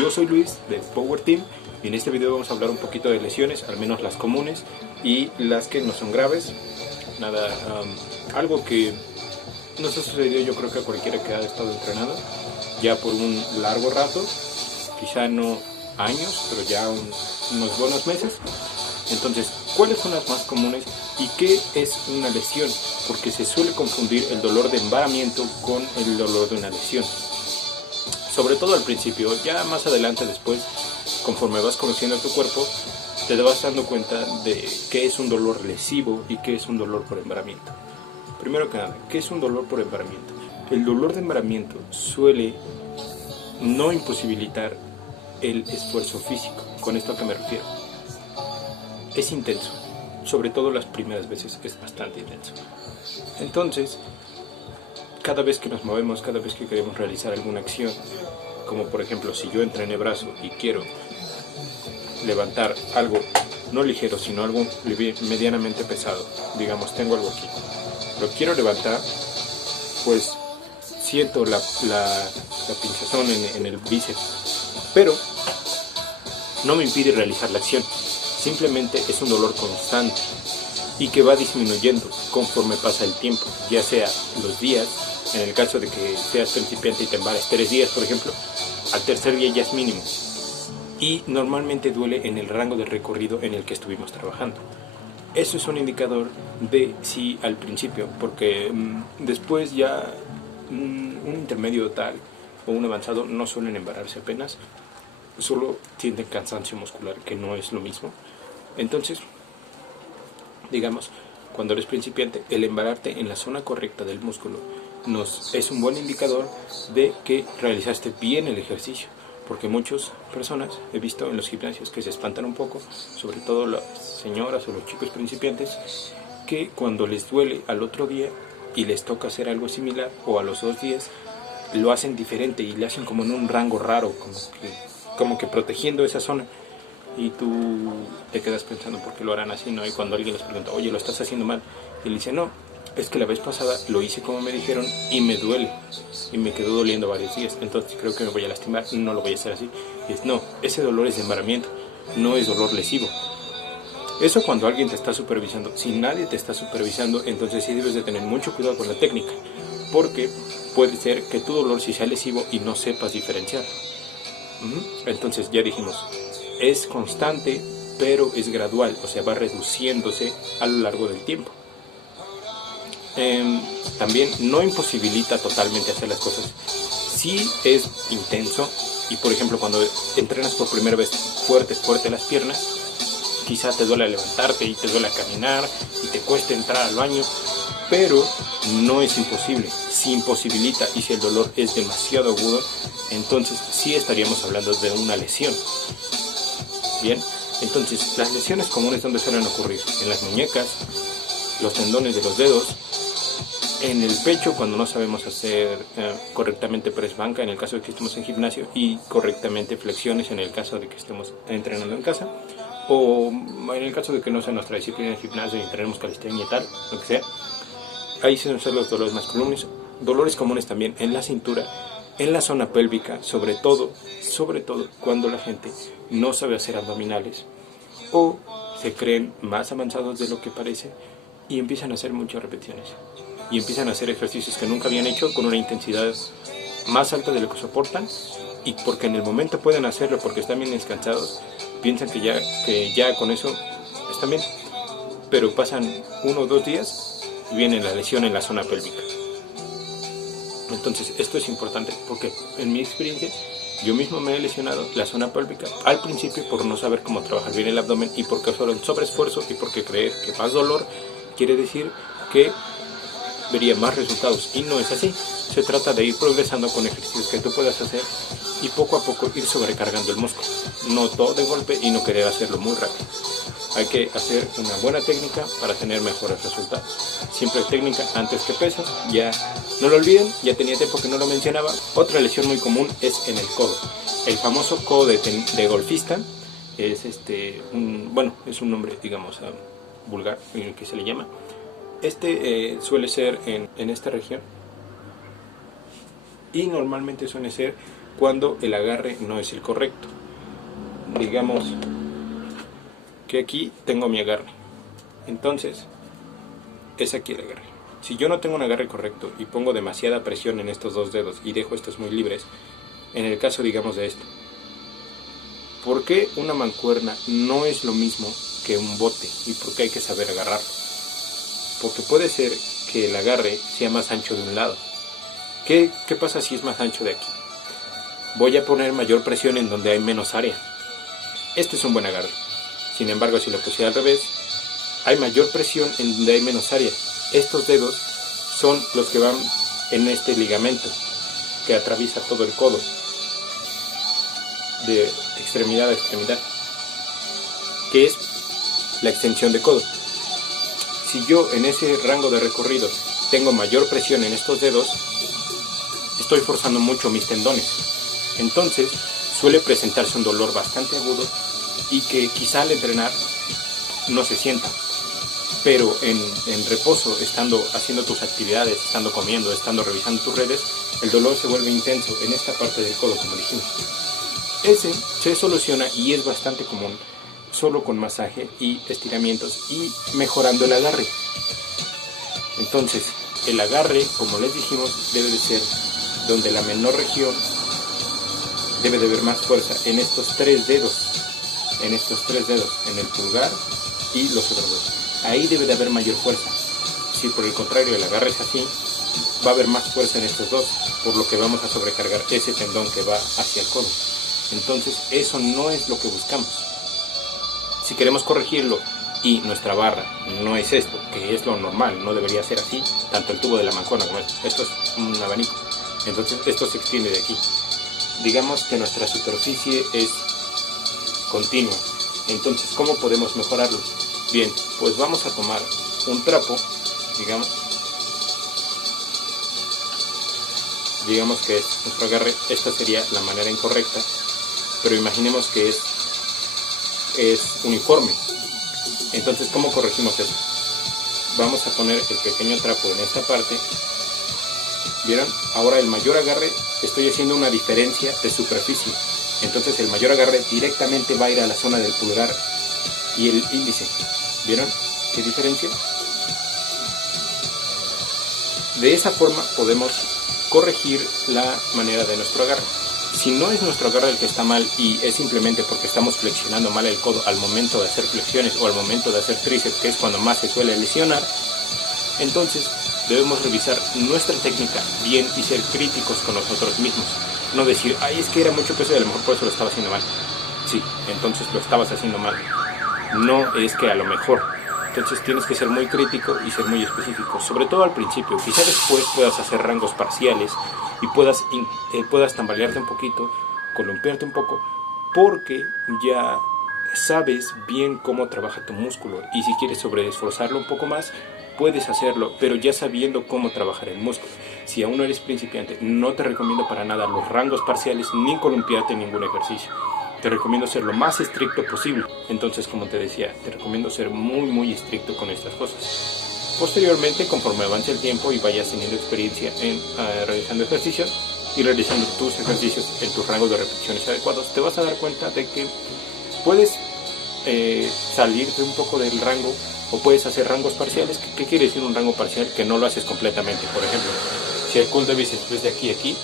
Yo soy Luis de Power Team y en este video vamos a hablar un poquito de lesiones, al menos las comunes y las que no son graves. Nada, algo que nos ha sucedido yo creo que a cualquiera que ha estado entrenando ya por un largo rato, quizá no años, pero ya unos buenos meses. Entonces, ¿cuáles son las más comunes y qué es una lesión? Porque se suele confundir el dolor de embaramiento con el dolor de una lesión. Sobre todo al principio, ya más adelante después, conforme vas conociendo tu cuerpo, te vas dando cuenta de qué es un dolor lesivo y qué es un dolor por embaramiento. Primero que nada, ¿qué es un dolor por embaramiento? El dolor de embaramiento suele no imposibilitar el esfuerzo físico. ¿Con esto a qué me refiero? Es intenso, sobre todo las primeras veces es bastante intenso. Entonces, cada vez que nos movemos, cada vez que queremos realizar alguna acción, como por ejemplo si yo entrené brazo y quiero levantar algo no ligero, sino algo medianamente pesado, digamos tengo algo aquí, lo quiero levantar, pues siento la pinchazón en el bíceps, pero no me impide realizar la acción, simplemente es un dolor constante y que va disminuyendo conforme pasa el tiempo, ya sea los días. En el caso de que seas principiante y te embares 3 días, por ejemplo, al tercer día ya es mínimo. Y normalmente duele en el rango de recorrido en el que estuvimos trabajando. Eso es un indicador de si al principio, porque después ya un intermedio tal o un avanzado no suelen embararse apenas, solo tienden cansancio muscular, que no es lo mismo. Entonces, digamos, cuando eres principiante, el embararte en la zona correcta del músculo es un buen indicador de que realizaste bien el ejercicio, porque muchas personas he visto en los gimnasios que se espantan un poco, sobre todo las señoras o los chicos principiantes, que cuando les duele al otro día y les toca hacer algo similar o a los 2 días, lo hacen diferente y le hacen como en un rango raro, como que protegiendo esa zona. Y tú te quedas pensando por qué lo harán así, ¿no? Y cuando alguien les pregunta, oye, lo estás haciendo mal, y le dice, no, es que la vez pasada lo hice como me dijeron y me duele, y me quedó doliendo varios días, entonces creo que me voy a lastimar, no lo voy a hacer así. Y es, no, ese dolor es de embaramiento, no es dolor lesivo. Eso cuando alguien te está supervisando. Si nadie te está supervisando, entonces sí debes de tener mucho cuidado con la técnica, porque puede ser que tu dolor sí sea lesivo y no sepas diferenciar. Entonces ya dijimos, es constante, pero es gradual, o sea, va reduciéndose a lo largo del tiempo. También no imposibilita totalmente hacer las cosas. Sí es intenso y, por ejemplo, cuando entrenas por primera vez fuerte las piernas, quizá te duele levantarte y te duele caminar y te cuesta entrar al baño, pero no es imposible. Si imposibilita y si el dolor es demasiado agudo, entonces sí estaríamos hablando de una lesión. Bien, entonces las lesiones comunes, ¿dónde suelen ocurrir? En las muñecas, los tendones de los dedos, en el pecho cuando no sabemos hacer correctamente press banca en el caso de que estemos en gimnasio, y correctamente flexiones en el caso de que estemos entrenando en casa, o en el caso de que no sea nuestra disciplina de gimnasio y entrenemos calistenia y tal, lo que sea. Ahí suelen ser los dolores más comunes. Dolores comunes también en la cintura, en la zona pélvica, sobre todo cuando la gente no sabe hacer abdominales o se creen más avanzados de lo que parece y empiezan a hacer muchas repeticiones y empiezan a hacer ejercicios que nunca habían hecho con una intensidad más alta de lo que soportan, y porque en el momento pueden hacerlo porque están bien descansados, piensan que ya con eso están bien, pero pasan 1 o 2 días y viene la lesión en la zona pélvica. Entonces esto es importante porque en mi experiencia yo mismo me he lesionado la zona pélvica al principio por no saber cómo trabajar bien el abdomen y porque solo un sobreesfuerzo y porque creer que más dolor quiere decir que vería más resultados, y no es así. Se trata de ir progresando con ejercicios que tú puedas hacer y poco a poco ir sobrecargando el músculo, no todo de golpe y no querer hacerlo muy rápido. Hay que hacer una buena técnica para tener mejores resultados. Siempre técnica antes que peso, ya no lo olviden, ya tenía tiempo que no lo mencionaba. Otra lesión muy común es en el codo, el famoso codo de golfista. Es es un nombre, digamos, vulgar en el que se le llama. Suele ser en esta región y normalmente suele ser cuando el agarre no es el correcto. Digamos que aquí tengo mi agarre, entonces es aquí el agarre. Si yo no tengo un agarre correcto y pongo demasiada presión en estos dos dedos y dejo estos muy libres, en el caso digamos de esto, ¿por qué una mancuerna no es lo mismo que un bote y por qué hay que saber agarrarlo? Porque puede ser que el agarre sea más ancho de un lado. ¿Qué pasa si es más ancho de aquí? Voy a poner mayor presión en donde hay menos área. Este es un buen agarre. Sin embargo, si lo pusiera al revés, hay mayor presión en donde hay menos área. Estos dedos son los que van en este ligamento que atraviesa todo el codo, de extremidad a extremidad, que es la extensión de codo. Si yo en ese rango de recorrido tengo mayor presión en estos dedos, estoy forzando mucho mis tendones. Entonces suele presentarse un dolor bastante agudo y que quizá al entrenar no se sienta, pero en reposo, estando haciendo tus actividades, estando comiendo, estando revisando tus redes, el dolor se vuelve intenso en esta parte del codo, como dijimos. Ese se soluciona y es bastante común solo con masaje y estiramientos y mejorando el agarre. Entonces, el agarre, como les dijimos, debe de ser donde la menor región debe de haber más fuerza en estos tres dedos, en el pulgar y los otros dos. Ahí debe de haber mayor fuerza. Si por el contrario el agarre es así, va a haber más fuerza en estos dos, por lo que vamos a sobrecargar ese tendón que va hacia el codo. Entonces eso no es lo que buscamos. Si queremos corregirlo y nuestra barra no es esto, que es lo normal, no debería ser así, tanto el tubo de la mancuerna como esto es un abanico, entonces esto se extiende de aquí. Digamos que nuestra superficie es continua, entonces ¿cómo podemos mejorarlo? Bien, pues vamos a tomar un trapo, digamos que es nuestro agarre. Esta sería la manera incorrecta, pero imaginemos que es uniforme. Entonces, ¿cómo corregimos eso? Vamos a poner el pequeño trapo en esta parte. ¿Vieron? Ahora el mayor agarre, estoy haciendo una diferencia de superficie. Entonces el mayor agarre directamente va a ir a la zona del pulgar y el índice. ¿Vieron qué diferencia? De esa forma podemos corregir la manera de nuestro agarre. Si no es nuestro agarre el que está mal y es simplemente porque estamos flexionando mal el codo al momento de hacer flexiones o al momento de hacer tríceps, que es cuando más se suele lesionar, entonces debemos revisar nuestra técnica bien y ser críticos con nosotros mismos. No decir, ay, es que era mucho peso y a lo mejor por eso lo estaba haciendo mal. Sí, entonces lo estabas haciendo mal. No es que a lo mejor. Entonces tienes que ser muy crítico y ser muy específico, sobre todo al principio. Quizá después puedas hacer rangos parciales y puedas tambalearte un poquito, columpiarte un poco, porque ya sabes bien cómo trabaja tu músculo y si quieres sobreesforzarlo un poco más, puedes hacerlo, pero ya sabiendo cómo trabajar el músculo. Si aún no eres principiante, no te recomiendo para nada los rangos parciales ni columpiarte en ningún ejercicio. Te recomiendo ser lo más estricto posible. Entonces, como te decía, te recomiendo ser muy estricto con estas cosas. Posteriormente, conforme avance el tiempo y vayas teniendo experiencia en realizando ejercicios y realizando tus ejercicios en tus rangos de repeticiones adecuados, te vas a dar cuenta de que puedes salirte un poco del rango o puedes hacer rangos parciales. ¿Qué quiere decir un rango parcial? Que no lo haces completamente. Por ejemplo, si el curl de bíceps es de aquí a aquí,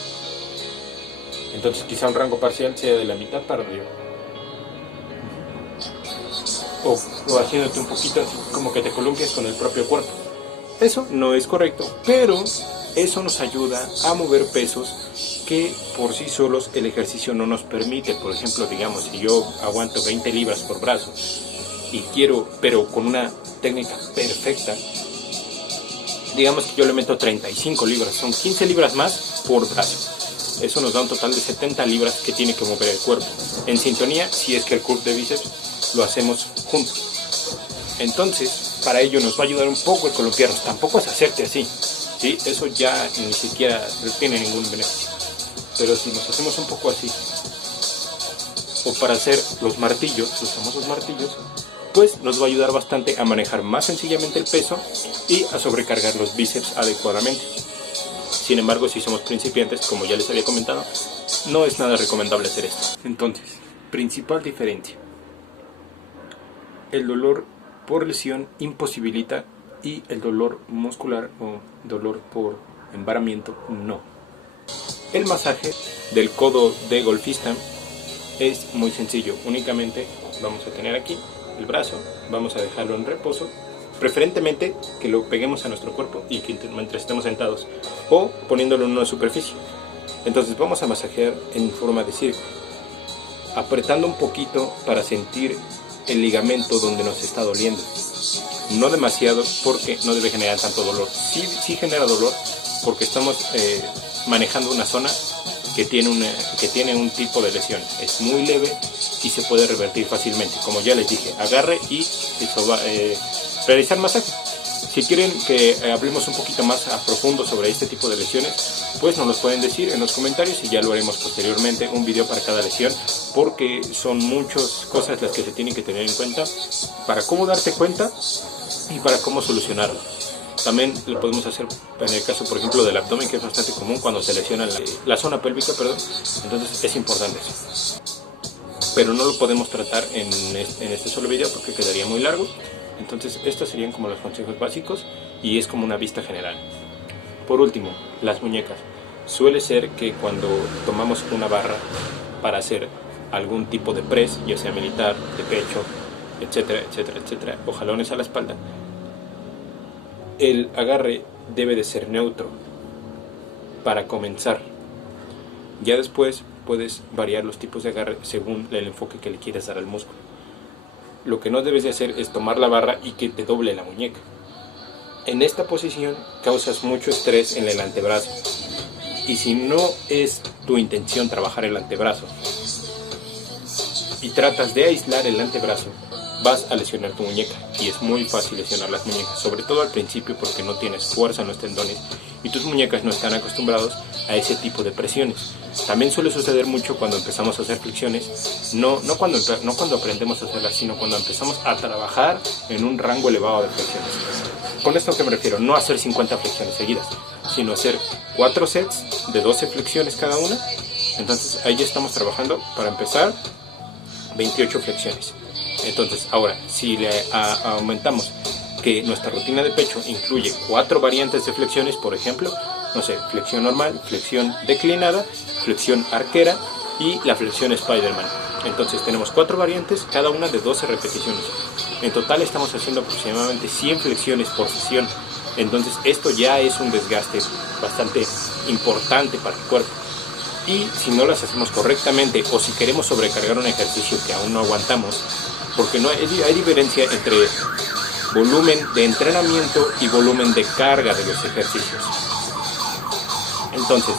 entonces quizá un rango parcial sea de la mitad para arriba. O haciéndote un poquito así, como que te columpias con el propio cuerpo. Eso no es correcto, pero eso nos ayuda a mover pesos que por sí solos el ejercicio no nos permite. Por ejemplo, digamos, si yo aguanto 20 libras por brazo y quiero, pero con una técnica perfecta, digamos que yo le meto 35 libras, son 15 libras más por brazo. Eso nos da un total de 70 libras que tiene que mover el cuerpo, en sintonía si es que el curl de bíceps lo hacemos juntos. Entonces, para ello nos va a ayudar un poco el columpiarnos. Tampoco es hacerte así, ¿sí? Eso ya ni siquiera tiene ningún beneficio. Pero si nos hacemos un poco así, o para hacer los martillos, los famosos martillos, pues nos va a ayudar bastante a manejar más sencillamente el peso y a sobrecargar los bíceps adecuadamente. Sin embargo, si somos principiantes, como ya les había comentado, no es nada recomendable hacer esto. Entonces, principal diferencia: el dolor por lesión imposibilita y el dolor muscular o dolor por embaramiento no. El masaje del codo de golfista es muy sencillo. Únicamente vamos a tener aquí el brazo, vamos a dejarlo en reposo, preferentemente que lo peguemos a nuestro cuerpo y que mientras estemos sentados, o poniéndolo en una superficie. Entonces vamos a masajear en forma de círculo, apretando un poquito para sentir el ligamento donde nos está doliendo. No demasiado, porque no debe generar tanto dolor. Sí genera dolor porque estamos manejando una zona que tiene un tipo de lesión. Es muy leve y se puede revertir fácilmente. Como ya les dije, agarre y realizar masaje. Si quieren que hablemos un poquito más a profundo sobre este tipo de lesiones, pues nos los pueden decir en los comentarios y ya lo haremos posteriormente, un video para cada lesión, porque son muchas cosas las que se tienen que tener en cuenta para cómo darte cuenta y para cómo solucionarlo. También lo podemos hacer en el caso, por ejemplo, del abdomen, que es bastante común cuando se lesiona la zona pélvica, entonces es importante eso. Pero no lo podemos tratar en este solo video porque quedaría muy largo. Entonces estos serían como los consejos básicos y es como una vista general. Por último, las muñecas. Suele ser que cuando tomamos una barra para hacer algún tipo de press, ya sea militar, de pecho, etcétera, etcétera, etcétera, o jalones a la espalda, el agarre debe de ser neutro para comenzar. Ya después puedes variar los tipos de agarre según el enfoque que le quieras dar al músculo. Lo que no debes de hacer es tomar la barra y que te doble la muñeca. En esta posición causas mucho estrés en el antebrazo. Y si no es tu intención trabajar el antebrazo y tratas de aislar el antebrazo, vas a lesionar tu muñeca. Y es muy fácil lesionar las muñecas, sobre todo al principio porque no tienes fuerza en los tendones y tus muñecas no están acostumbrados a ese tipo de presiones. También suele suceder mucho cuando empezamos a hacer flexiones, no cuando aprendemos a hacerlas, sino cuando empezamos a trabajar en un rango elevado de flexiones. ¿Con esto a qué me refiero? No hacer 50 flexiones seguidas, sino hacer 4 sets de 12 flexiones cada una. Entonces ahí ya estamos trabajando, para empezar, 28 flexiones. Entonces ahora, si le aumentamos que nuestra rutina de pecho incluye 4 variantes de flexiones, por ejemplo, no sé, flexión normal, flexión declinada, flexión arquera y la flexión Spider-Man. Entonces tenemos 4 variantes, cada una de 12 repeticiones. En total estamos haciendo aproximadamente 100 flexiones por sesión. Entonces esto ya es un desgaste bastante importante para el cuerpo. Y si no las hacemos correctamente o si queremos sobrecargar un ejercicio que aún no aguantamos, porque no hay diferencia entre volumen de entrenamiento y volumen de carga de los ejercicios. Entonces,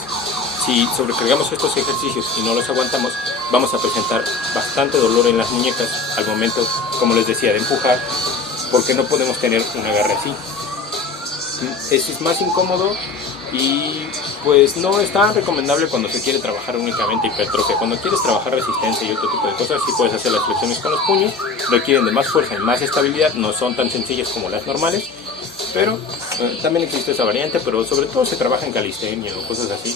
si sobrecargamos estos ejercicios y no los aguantamos, vamos a presentar bastante dolor en las muñecas al momento, como les decía, de empujar, porque no podemos tener un agarre así. Eso es más incómodo y pues no es tan recomendable cuando se quiere trabajar únicamente hipertrofia. Cuando quieres trabajar resistencia y otro tipo de cosas, sí puedes hacer las flexiones con los puños, requieren de más fuerza y más estabilidad, no son tan sencillas como las normales, pero también existe esa variante, pero sobre todo se trabaja en calistenia o cosas así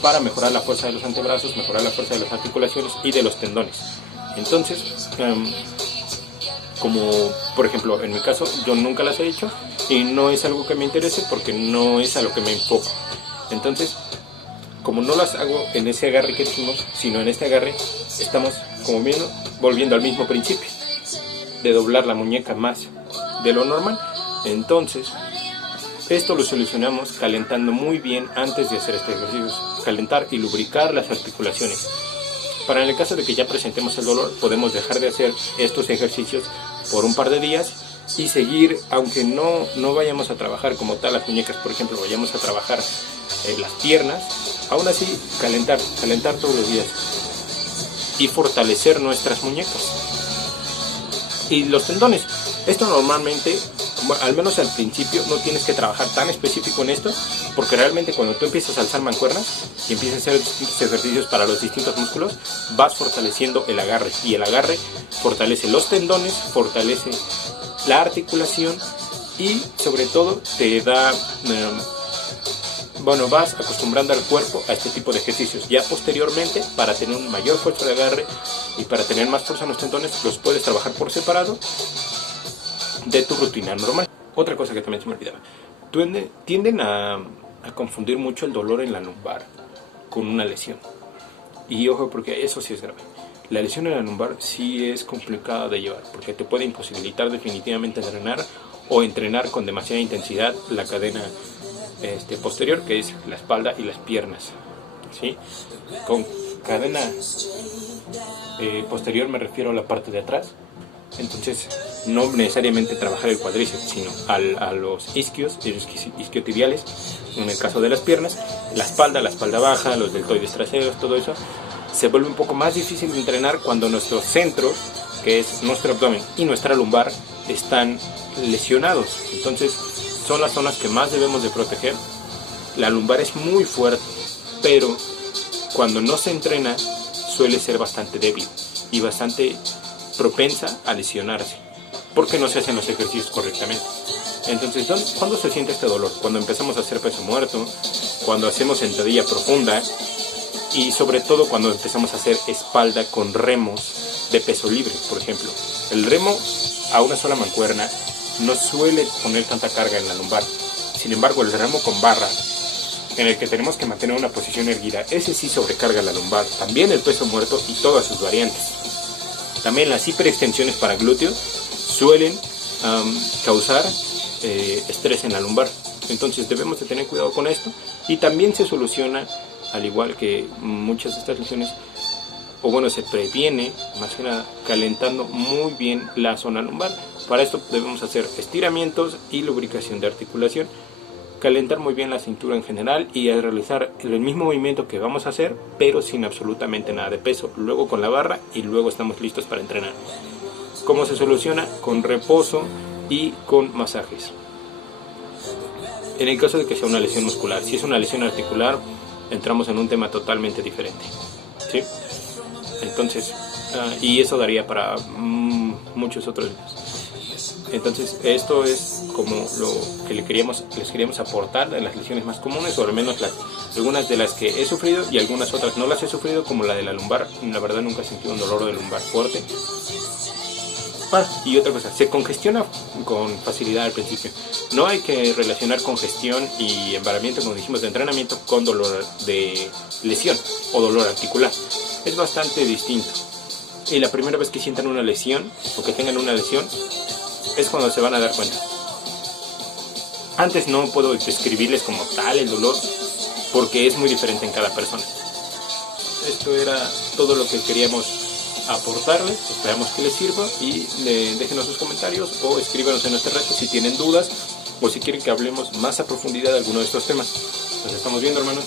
para mejorar la fuerza de los antebrazos, mejorar la fuerza de las articulaciones y de los tendones. Entonces, como por ejemplo en mi caso, yo nunca las he hecho y no es algo que me interese porque no es a lo que me enfoco. Entonces, como no las hago en ese agarre que dijimos, sino en este agarre, estamos como viendo, volviendo al mismo principio de doblar la muñeca más de lo normal. Entonces, esto lo solucionamos calentando muy bien antes de hacer este ejercicio, calentar y lubricar las articulaciones. Para en el caso de que ya presentemos el dolor, podemos dejar de hacer estos ejercicios por un par de días y seguir, aunque no vayamos a trabajar como tal las muñecas, por ejemplo, vayamos a trabajar las piernas, aún así calentar todos los días y fortalecer nuestras muñecas. Y los tendones, esto normalmente, al menos al principio, no tienes que trabajar tan específico en esto, porque realmente cuando tú empiezas a alzar mancuernas y empiezas a hacer distintos ejercicios para los distintos músculos, vas fortaleciendo el agarre, y el agarre fortalece los tendones, fortalece la articulación y sobre todo te da bueno, vas acostumbrando al cuerpo a este tipo de ejercicios. Ya posteriormente, para tener un mayor fuerza de agarre y para tener más fuerza en los tendones, los puedes trabajar por separado de tu rutina normal. Otra cosa que también se me olvidaba, tienden a confundir mucho el dolor en la lumbar con una lesión. Y ojo, porque eso sí es grave. La lesión en la lumbar sí es complicada de llevar, porque te puede imposibilitar definitivamente entrenar o entrenar con demasiada intensidad la cadena posterior, que es la espalda y las piernas, ¿sí? Con cadena posterior me refiero a la parte de atrás. Entonces, no necesariamente trabajar el cuádriceps, sino a los isquios, isquiotibiales, en el caso de las piernas, la espalda baja, los deltoides traseros, todo eso, se vuelve un poco más difícil de entrenar cuando nuestros centros, que es nuestro abdomen y nuestra lumbar, están lesionados. Entonces, son las zonas que más debemos de proteger. La lumbar es muy fuerte, pero cuando no se entrena, suele ser bastante débil y bastante propensa a lesionarse porque no se hacen los ejercicios correctamente. Entonces, ¿cuándo se siente este dolor? Cuando empezamos a hacer peso muerto, cuando hacemos sentadilla profunda y sobre todo cuando empezamos a hacer espalda con remos de peso libre, por ejemplo. El remo a una sola mancuerna no suele poner tanta carga en la lumbar. Sin embargo, el remo con barra, en el que tenemos que mantener una posición erguida, ese sí sobrecarga la lumbar. También el peso muerto y todas sus variantes. También las hiperextensiones para glúteos suelen causar estrés en la lumbar. Entonces debemos de tener cuidado con esto. Y también se soluciona, al igual que muchas de estas lesiones, o bueno, se previene, más que nada, calentando muy bien la zona lumbar. Para esto debemos hacer estiramientos y lubricación de articulación. Calentar muy bien la cintura en general y realizar el mismo movimiento que vamos a hacer, pero sin absolutamente nada de peso. Luego con la barra y luego estamos listos para entrenar. ¿Cómo se soluciona? Con reposo y con masajes. En el caso de que sea una lesión muscular, si es una lesión articular, entramos en un tema totalmente diferente, ¿sí? Entonces, y eso daría para muchos otros videos. Entonces, esto es como lo que les queríamos aportar de las lesiones más comunes, o al menos algunas de las que he sufrido y algunas otras no las he sufrido, como la de la lumbar. La verdad nunca he sentido un dolor de lumbar fuerte. Y otra cosa, se congestiona con facilidad al principio. No hay que relacionar congestión y embaramiento, como dijimos, de entrenamiento con dolor de lesión o dolor articular. Es bastante distinto. Y la primera vez que sientan una lesión o que tengan una lesión es cuando se van a dar cuenta. Antes no puedo describirles como tal el dolor porque es muy diferente en cada persona. Esto era todo lo que queríamos aportarles. Esperamos que les sirva y déjenos sus comentarios o escríbanos en nuestras redes si tienen dudas o si quieren que hablemos más a profundidad de alguno de estos temas. Nos estamos viendo, hermanos.